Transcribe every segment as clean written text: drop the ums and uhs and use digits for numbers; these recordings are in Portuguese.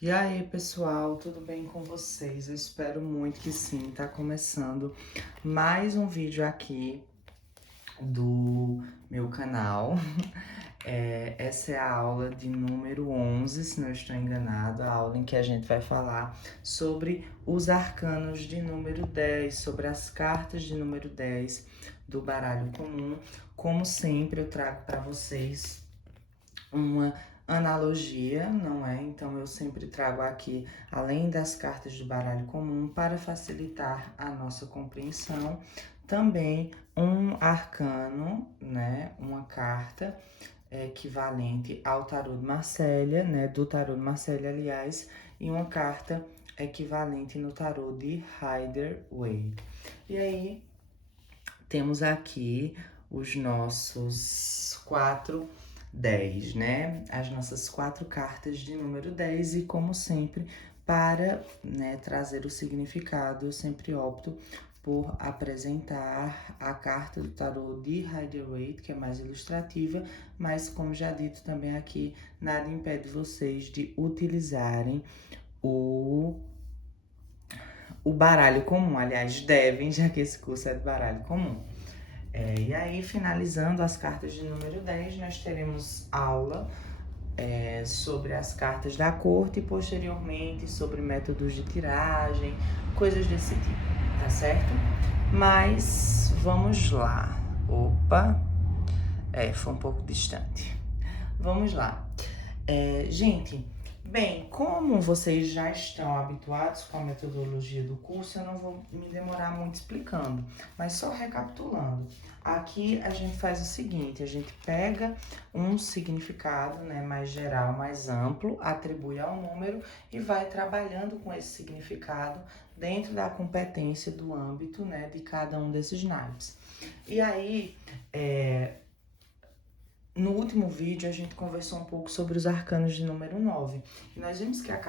E aí, pessoal, tudo bem com vocês? Eu espero muito que sim. Tá começando mais um vídeo aqui do meu canal. Essa é a aula de número 11, se não estou enganado, a aula em que a gente vai falar sobre os arcanos de número 10, sobre as cartas de número 10 do baralho comum. Como sempre, eu trago para vocês uma analogia, não é? Então eu sempre trago aqui, além das cartas do baralho comum, para facilitar a nossa compreensão, também um arcano, né? Uma carta equivalente ao tarô de Marselha, né? Do tarô de Marselha, aliás, e uma carta equivalente no tarô de Rider-Waite. E aí temos aqui os nossos 4 10, né? As nossas 4 cartas de número 10 e como sempre, para, né, trazer o significado, eu sempre opto por apresentar a carta do tarô de Rider-Waite, que é mais ilustrativa, mas como já dito também aqui, nada impede vocês de utilizarem o baralho comum. Aliás, devem, já que esse curso é de baralho comum. E aí, finalizando as cartas de número 10, nós teremos aula sobre as cartas da corte e posteriormente sobre métodos de tiragem, coisas desse tipo, tá certo? Mas vamos lá. Opa, foi um pouco distante. Vamos lá. Gente, bem, como vocês já estão habituados com a metodologia do curso, eu não vou me demorar muito explicando, mas só recapitulando. Aqui a gente faz o seguinte, a gente pega um significado, né, mais geral, mais amplo, atribui ao número e vai trabalhando com esse significado dentro da competência do âmbito, né, de cada um desses naipes. E aí, no último vídeo a gente conversou um pouco sobre os arcanos de número 9. E nós vimos que as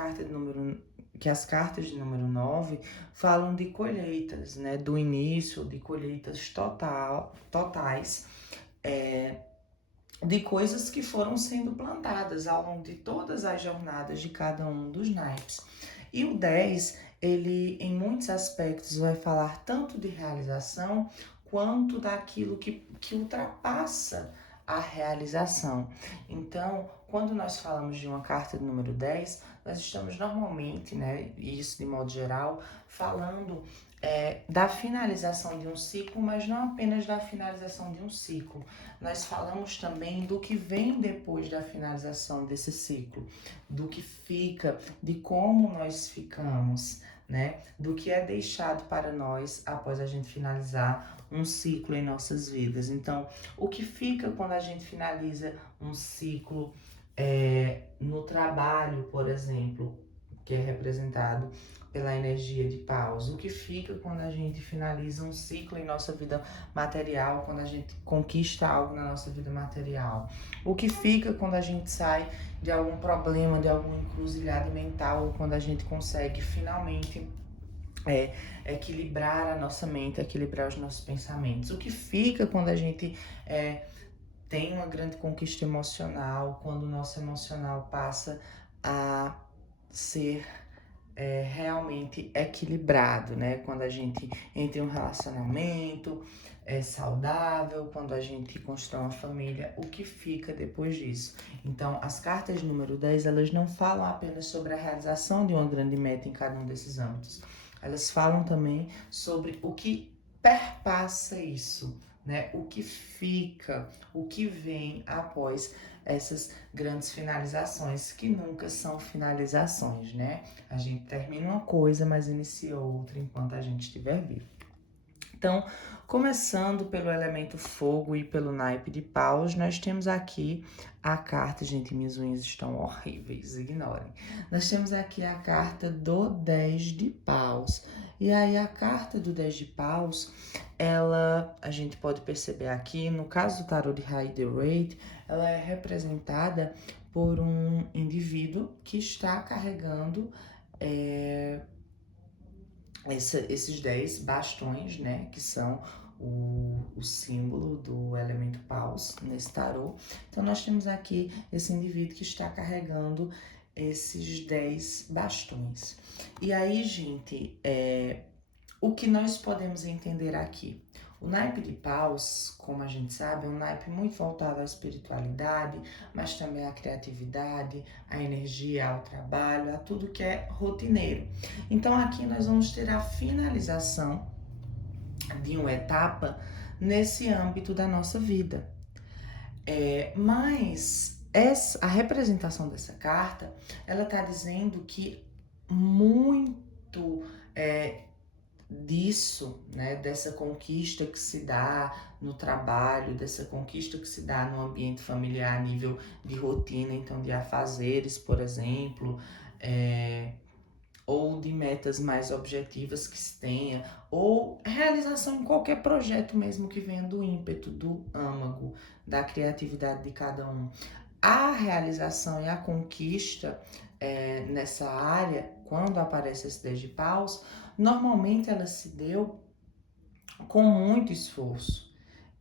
cartas de número 9 falam de colheitas, né? Do início de colheitas totais, de coisas que foram sendo plantadas ao longo de todas as jornadas de cada um dos naipes. E o 10, ele em muitos aspectos vai falar tanto de realização quanto daquilo que ultrapassa a realização. Então, quando nós falamos de uma carta de número 10, nós estamos normalmente, né, isso de modo geral, falando da finalização de um ciclo, mas não apenas da finalização de um ciclo. Nós falamos também do que vem depois da finalização desse ciclo, do que fica, de como nós ficamos, né? Do que é deixado para nós após a gente finalizar um ciclo em nossas vidas. Então, o que fica quando a gente finaliza um ciclo no trabalho, por exemplo, que é representado pela energia de pausa. O que fica quando a gente finaliza um ciclo em nossa vida material, quando a gente conquista algo na nossa vida material. O que fica quando a gente sai de algum problema, de alguma encruzilhada mental, quando a gente consegue finalmente equilibrar a nossa mente, equilibrar os nossos pensamentos. O que fica quando a gente tem uma grande conquista emocional, quando o nosso emocional passa a ser realmente equilibrado, né? Quando a gente entra em um relacionamento saudável, quando a gente constrói uma família, o que fica depois disso? Então, as cartas número 10, elas não falam apenas sobre a realização de uma grande meta em cada um desses âmbitos. Elas falam também sobre o que perpassa isso, né? O que fica, o que vem após essas grandes finalizações, que nunca são finalizações, né? A gente termina uma coisa, mas inicia outra enquanto a gente estiver vivo. Então, começando pelo elemento fogo e pelo naipe de paus, nós temos aqui a carta, gente, minhas unhas estão horríveis, ignorem. Nós temos aqui a carta do 10 de paus. E aí a carta do 10 de paus, a gente pode perceber aqui, no caso do tarô de Rider-Waite, ela é representada por um indivíduo que está carregando esses 10 bastões, né, que são o símbolo do elemento paus nesse tarô. Então nós temos aqui esse indivíduo que está carregando esses 10 bastões. E aí, gente, o que nós podemos entender aqui? O naipe de paus, como a gente sabe, é um naipe muito voltado à espiritualidade, mas também à criatividade, à energia, ao trabalho, a tudo que é rotineiro. Então aqui nós vamos ter a finalização de uma etapa nesse âmbito da nossa vida. Mas a representação dessa carta, ela está dizendo que muito disso, né, dessa conquista que se dá no trabalho, dessa conquista que se dá no ambiente familiar a nível de rotina, então de afazeres, por exemplo, ou de metas mais objetivas que se tenha, ou realização em qualquer projeto mesmo que venha do ímpeto, do âmago, da criatividade de cada um. A realização e a conquista nessa área, quando aparece esse 10 de paus, normalmente ela se deu com muito esforço.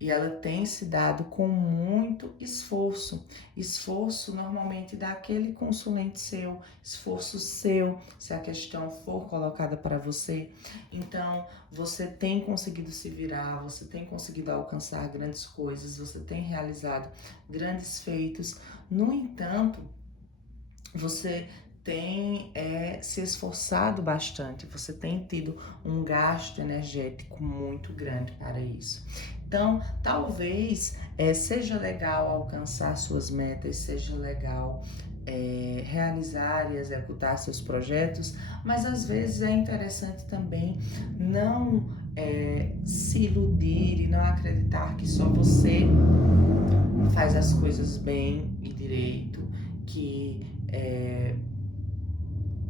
E ela tem se dado com muito esforço. Esforço normalmente daquele consulente seu, esforço seu, se a questão for colocada para você. Então, você tem conseguido se virar, você tem conseguido alcançar grandes coisas, você tem realizado grandes feitos. No entanto, você tem se esforçado bastante, você tem tido um gasto energético muito grande para isso. Então, talvez seja legal alcançar suas metas, seja legal realizar e executar seus projetos, mas às vezes é interessante também não se iludir e não acreditar que só você faz as coisas bem e direito, que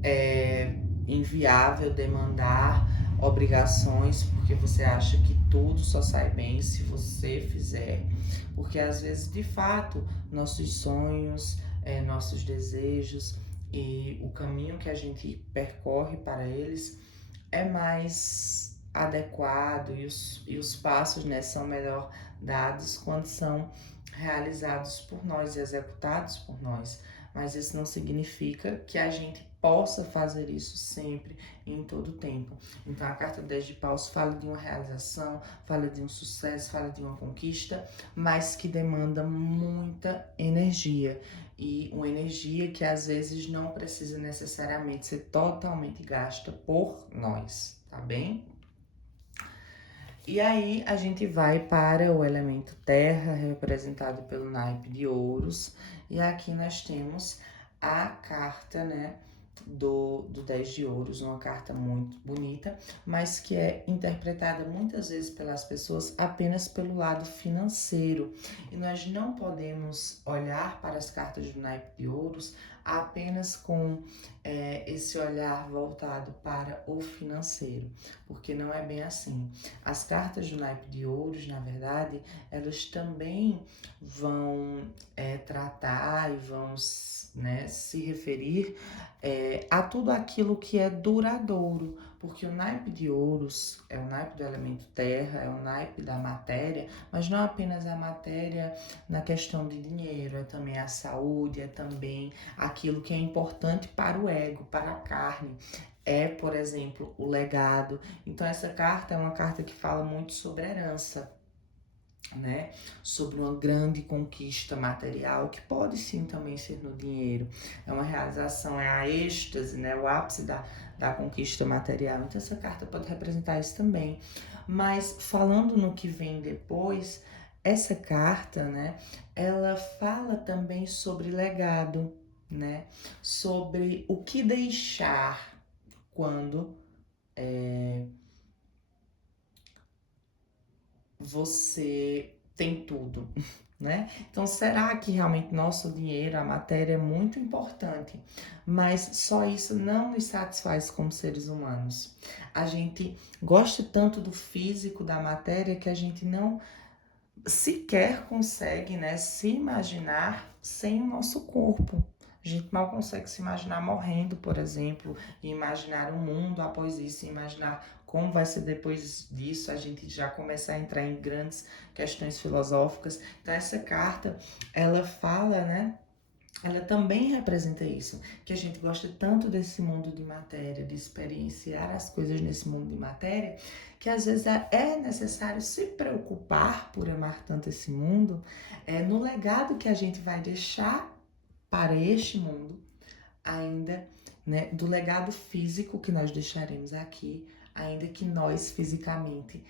é inviável demandar obrigações porque você acha que tudo só sai bem se você fizer. Porque às vezes, de fato, nossos sonhos, nossos desejos e o caminho que a gente percorre para eles é mais adequado e os passos, né, são melhor dados quando são realizados por nós e executados por nós. Mas isso não significa que a gente possa fazer isso sempre e em todo o tempo. Então a carta 10 de paus fala de uma realização, fala de um sucesso, fala de uma conquista, mas que demanda muita energia. E uma energia que às vezes não precisa necessariamente ser totalmente gasta por nós, tá bem? E aí a gente vai para o elemento terra, representado pelo naipe de ouros. E aqui nós temos a carta, né, do 10 de ouros, uma carta muito bonita, mas que é interpretada muitas vezes pelas pessoas apenas pelo lado financeiro. E nós não podemos olhar para as cartas do naipe de ouros apenas com esse olhar voltado para o financeiro, porque não é bem assim. As cartas do naipe de ouros, na verdade, elas também vão tratar e vão, né, se referir a tudo aquilo que é duradouro, porque o naipe de ouros é o naipe do elemento terra, é o naipe da matéria, mas não apenas a matéria na questão de dinheiro, é também a saúde, é também aquilo que é importante para o ego, para a carne. É, por exemplo, o legado. Então essa carta é uma carta que fala muito sobre herança, né? Sobre uma grande conquista material, que pode sim também ser no dinheiro. É uma realização, é a êxtase, né? O ápice da conquista material. Então essa carta pode representar isso também. Mas falando no que vem depois, essa carta, né? Ela fala também sobre legado, né? Sobre o que deixar quando você tem tudo, né? Então, será que realmente nosso dinheiro, a matéria é muito importante, mas só isso não nos satisfaz como seres humanos? A gente gosta tanto do físico, da matéria, que a gente não sequer consegue, né, se imaginar sem o nosso corpo. A gente mal consegue se imaginar morrendo, por exemplo, e imaginar um mundo após isso, e imaginar como vai ser depois disso. A gente já começa a entrar em grandes questões filosóficas. Então essa carta, ela fala, né, ela também representa isso, que a gente gosta tanto desse mundo de matéria, de experienciar as coisas nesse mundo de matéria, que às vezes é necessário se preocupar por amar tanto esse mundo, no legado que a gente vai deixar para este mundo, ainda, né, do legado físico que nós deixaremos aqui, ainda que nós fisicamente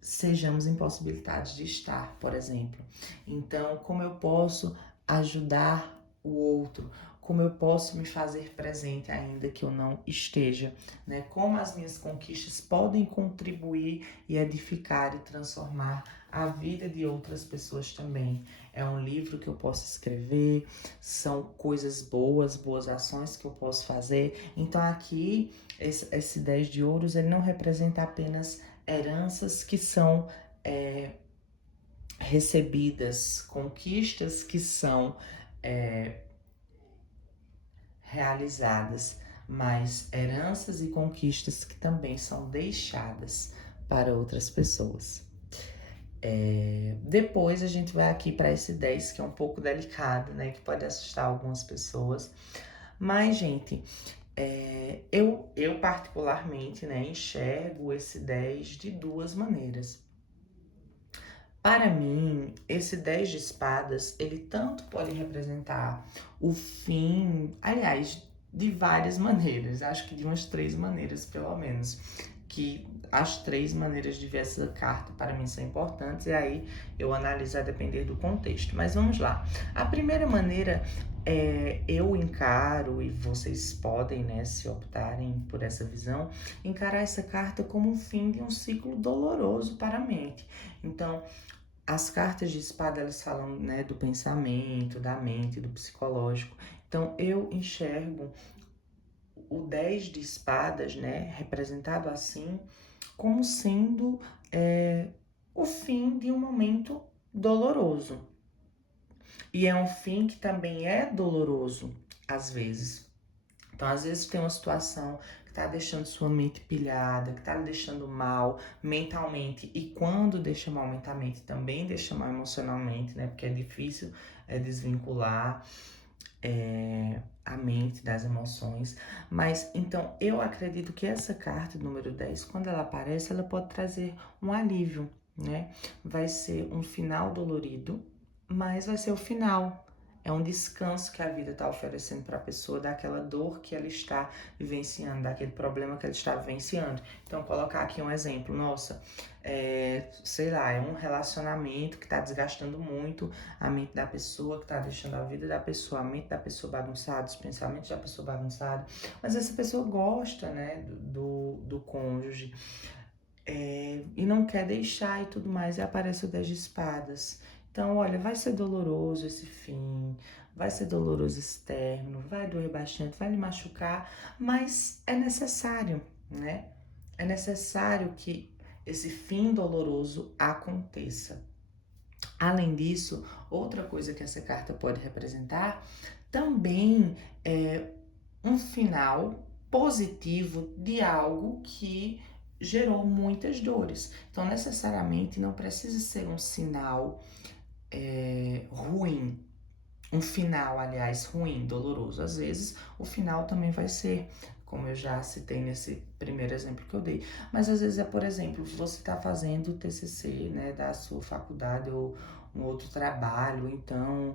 sejamos impossibilitados de estar, por exemplo. Então, como eu posso ajudar o outro? Como eu posso me fazer presente ainda que eu não esteja, né? Como as minhas conquistas podem contribuir e edificar e transformar a vida de outras pessoas também. É um livro que eu posso escrever, são coisas boas, boas ações que eu posso fazer. Então aqui, esse 10 de ouros, ele não representa apenas heranças que são recebidas, conquistas que são é, realizadas, mas heranças e conquistas que também são deixadas para outras pessoas. Depois a gente vai aqui para esse 10, que é um pouco delicado, né? Que pode assustar algumas pessoas. Mas, gente, eu particularmente, né, enxergo esse 10 de duas maneiras. Para mim, esse 10 de espadas, ele tanto pode representar o fim, aliás, de várias maneiras, acho que de umas 3 maneiras pelo menos, que as 3 maneiras de ver essa carta para mim são importantes, e aí eu analiso a depender do contexto. Mas vamos lá. A primeira maneira eu encaro, e vocês podem, né, se optarem por essa visão, encarar essa carta como um fim de um ciclo doloroso para a mente. Então, as cartas de espada, elas falam, né, do pensamento, da mente, do psicológico. Então, eu enxergo o 10 de espadas, né, representado assim, como sendo o fim de um momento doloroso. E é um fim que também é doloroso, às vezes. Então, às vezes tem uma situação que tá deixando sua mente pilhada, que tá lhe deixando mal mentalmente. E quando deixa mal mentalmente, também deixa mal emocionalmente, né? Porque é difícil desvincular a mente das emoções. Mas, então, eu acredito que essa carta, número 10, quando ela aparece, ela pode trazer um alívio, né? Vai ser um final dolorido, mas vai ser o final. É um descanso que a vida está oferecendo para a pessoa daquela dor que ela está vivenciando, daquele problema que ela está vivenciando. Então, colocar aqui um exemplo, nossa, sei lá, é um relacionamento que está desgastando muito a mente da pessoa, que está deixando a vida da pessoa, a mente da pessoa bagunçada, os pensamentos da pessoa bagunçada, mas essa pessoa gosta, né, do cônjuge, e não quer deixar e tudo mais, e aparece o 10 de espadas. Então, olha, vai ser doloroso esse fim, vai ser doloroso esse término, vai doer bastante, vai lhe machucar, mas é necessário, né? É necessário que esse fim doloroso aconteça. Além disso, outra coisa que essa carta pode representar também é um final positivo de algo que gerou muitas dores. Então, necessariamente não precisa ser um sinal ruim, um final, aliás, ruim, doloroso. Às vezes, o final também vai ser, como eu já citei nesse primeiro exemplo que eu dei. Mas às vezes é, por exemplo, você está fazendo o TCC, né, da sua faculdade ou um outro trabalho, então,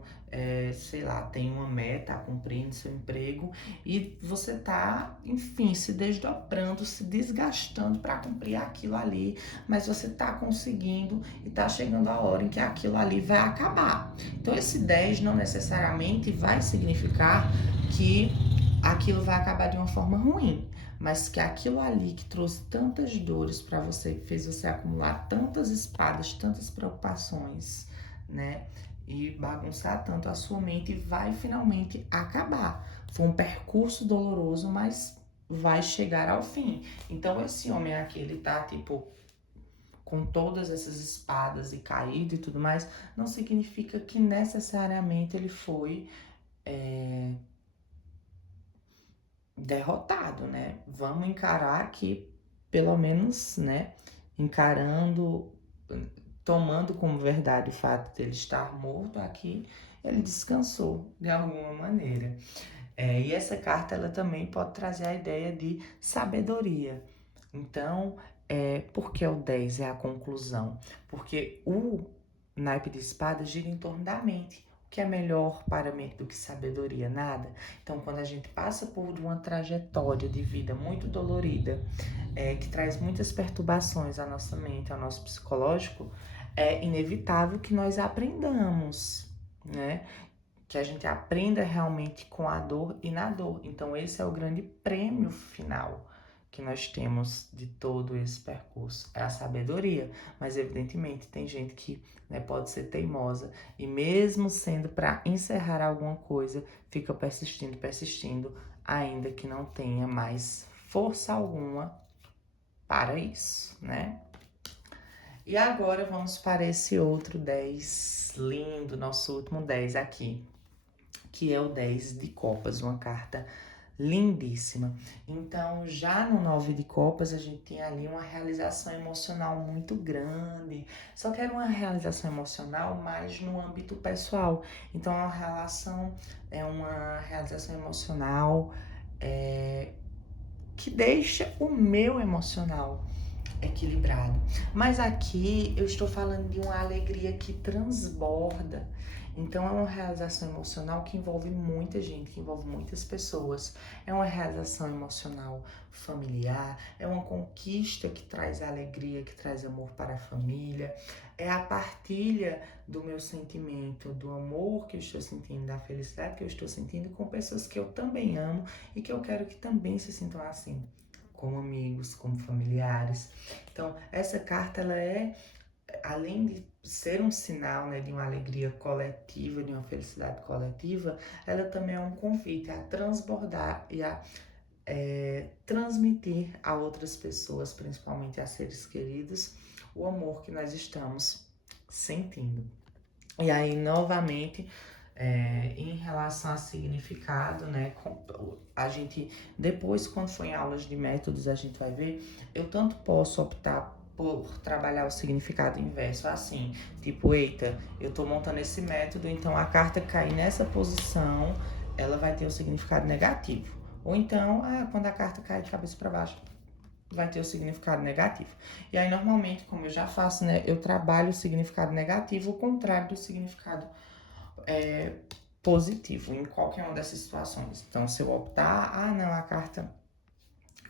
sei lá, tem uma meta a cumprir no seu emprego e você tá, enfim, se desdobrando, se desgastando para cumprir aquilo ali, mas você tá conseguindo e tá chegando a hora em que aquilo ali vai acabar. Então, esse 10 não necessariamente vai significar que aquilo vai acabar de uma forma ruim, mas que aquilo ali que trouxe tantas dores para você, que fez você acumular tantas espadas, tantas preocupações, né? E bagunçar tanto a sua mente, vai finalmente acabar. Foi um percurso doloroso, mas vai chegar ao fim. Então, esse homem aqui, ele tá tipo com todas essas espadas e caído e tudo mais, não significa que necessariamente ele foi derrotado, né? Vamos encarar que, pelo menos, né, encarando, tomando como verdade o fato de ele estar morto aqui, ele descansou de alguma maneira. E essa carta ela também pode trazer a ideia de sabedoria. Então, por que o 10 é a conclusão? Porque o naipe de espadas gira em torno da mente. O que é melhor para a mente do que sabedoria? Nada. Então, quando a gente passa por uma trajetória de vida muito dolorida, que traz muitas perturbações à nossa mente, ao nosso psicológico, é inevitável que nós aprendamos, né? Que a gente aprenda realmente com a dor e na dor. Então, esse é o grande prêmio final que nós temos de todo esse percurso, é a sabedoria. Mas, evidentemente, tem gente que, né, pode ser teimosa e mesmo sendo para encerrar alguma coisa, fica persistindo, persistindo, ainda que não tenha mais força alguma para isso, né? E agora vamos para esse outro 10 lindo, nosso último 10 aqui, que é o 10 de copas, uma carta lindíssima. Então, já no 9 de copas, a gente tem ali uma realização emocional muito grande. Só que era uma realização emocional mais no âmbito pessoal. Então, é uma realização emocional que deixa o meu emocional equilibrado. Mas aqui eu estou falando de uma alegria que transborda. Então é uma realização emocional que envolve muita gente, que envolve muitas pessoas. É uma realização emocional familiar, é uma conquista que traz alegria, que traz amor para a família. É a partilha do meu sentimento, do amor que eu estou sentindo, da felicidade que eu estou sentindo com pessoas que eu também amo e que eu quero que também se sintam assim, como amigos, como familiares. Então, essa carta, ela além de ser um sinal, né, de uma alegria coletiva, de uma felicidade coletiva, ela também é um convite a transbordar e a transmitir a outras pessoas, principalmente a seres queridos, o amor que nós estamos sentindo. E aí, novamente, em relação a significado, né? A gente, depois, quando for em aulas de métodos, a gente vai ver, eu tanto posso optar por trabalhar o significado inverso, assim, tipo, eita, eu tô montando esse método, então a carta cair nessa posição, ela vai ter o significado negativo. Ou então, quando a carta cai de cabeça para baixo, vai ter o significado negativo. E aí, normalmente, como eu já faço, né, eu trabalho o significado negativo, o contrário do significado positivo em qualquer uma dessas situações. Então, se eu optar, não, a carta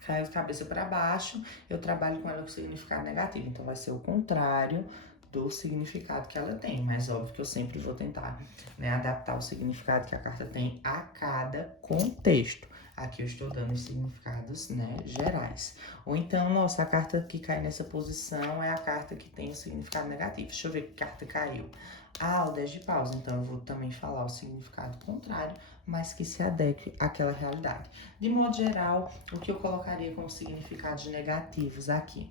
caiu de cabeça para baixo, eu trabalho com ela com significado negativo. Então, vai ser o contrário do significado que ela tem. Mas óbvio que eu sempre vou tentar, né, adaptar o significado que a carta tem a cada contexto. Aqui eu estou dando os significados, né, gerais. Ou então, nossa, a carta que cai nessa posição é a carta que tem o significado negativo. Deixa eu ver que carta caiu. O 10 de paus. Então, eu vou também falar o significado contrário, mas que se adeque àquela realidade. De modo geral, o que eu colocaria como significados negativos aqui?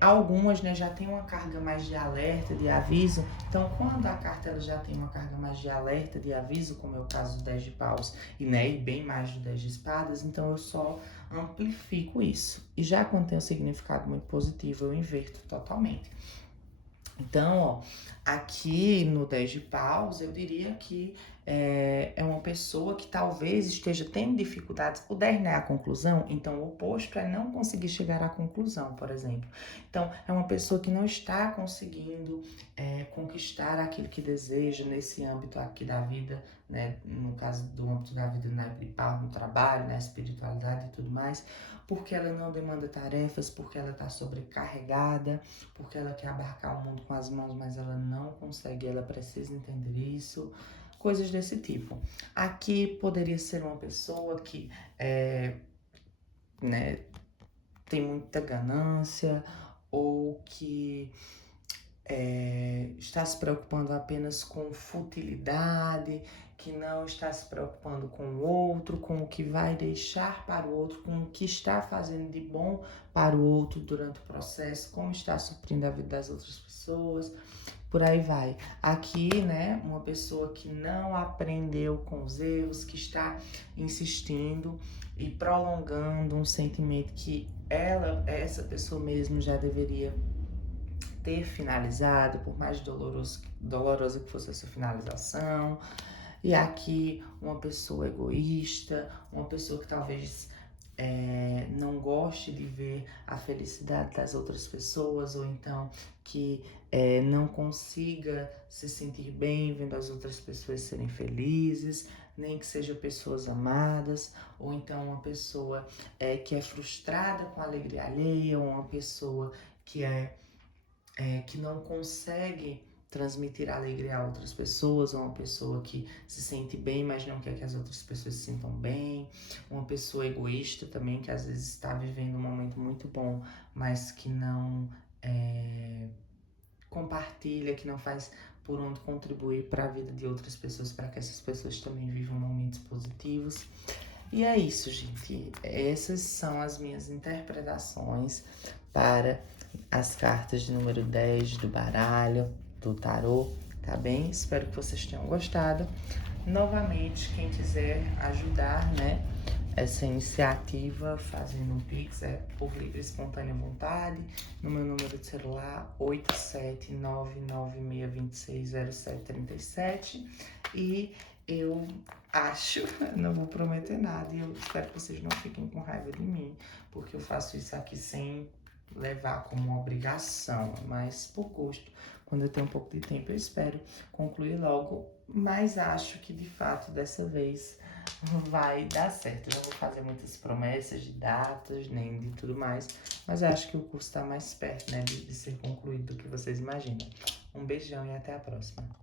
Algumas, né, já tem uma carga mais de alerta, de aviso. Então, quando a carta ela já tem uma carga mais de alerta, de aviso, como é o caso do 10 de paus e bem mais do 10 de espadas, então eu só amplifico isso. E já quando tem um significado muito positivo, eu inverto totalmente. Então, ó, aqui no 10 de paus, eu diria que é uma pessoa que talvez esteja tendo dificuldades. O 10 não é a conclusão, então o oposto é não conseguir chegar à conclusão, por exemplo. Então, é uma pessoa que não está conseguindo conquistar aquilo que deseja nesse âmbito aqui da vida, né? No caso do âmbito da vida na de pau, no trabalho, na espiritualidade e tudo mais, porque ela não demanda tarefas, porque ela está sobrecarregada, porque ela quer abarcar o mundo com as mãos, mas ela não consegue, ela precisa entender isso, coisas desse tipo. Aqui poderia ser uma pessoa que né, tem muita ganância ou que está se preocupando apenas com futilidade, que não está se preocupando com o outro, com o que vai deixar para o outro, com o que está fazendo de bom para o outro durante o processo, como está suprindo a vida das outras pessoas, por aí vai. Aqui, né, uma pessoa que não aprendeu com os erros, que está insistindo e prolongando um sentimento que essa pessoa mesmo já deveria ter finalizado, por mais dolorosa que fosse essa finalização. E aqui uma pessoa egoísta, uma pessoa que talvez não goste de ver a felicidade das outras pessoas, ou então que não consiga se sentir bem vendo as outras pessoas serem felizes, nem que sejam pessoas amadas, ou então uma pessoa que é frustrada com a alegria alheia, ou uma pessoa que que não consegue transmitir alegria a outras pessoas, ou uma pessoa que se sente bem, mas não quer que as outras pessoas se sintam bem, uma pessoa egoísta também, que às vezes está vivendo um momento muito bom, mas que não compartilha, que não faz por onde contribuir para a vida de outras pessoas, para que essas pessoas também vivam momentos positivos. E é isso, gente. Essas são as minhas interpretações para as cartas de número 10 do baralho, do tarô, tá bem? Espero que vocês tenham gostado. Novamente, quem quiser ajudar, né, essa iniciativa fazendo um Pix é por livre e espontânea vontade, no meu número de celular 87996260737. E eu acho, não vou prometer nada, e eu espero que vocês não fiquem com raiva de mim, porque eu faço isso aqui sem levar como uma obrigação, mas por gosto. Quando eu tenho um pouco de tempo, eu espero concluir logo, mas acho que de fato dessa vez vai dar certo. Eu não vou fazer muitas promessas de datas, nem de tudo mais, mas eu acho que o curso está mais perto, né, de ser concluído do que vocês imaginam. Um beijão e até a próxima.